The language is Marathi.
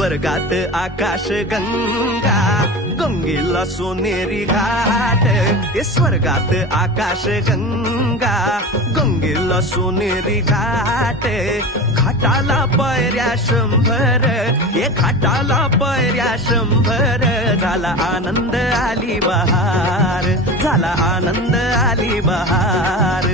स्वर्गात आकाश गंगा, गंगेला सोनेरी घाट. स्वर्गात आकाश गंगा, गंगेला सोनेरी घाट. घाटाला पायऱ्या 100, घाटाला पायऱ्या 100. झाला आनंद आली बहार, झाला आनंद आली बहार.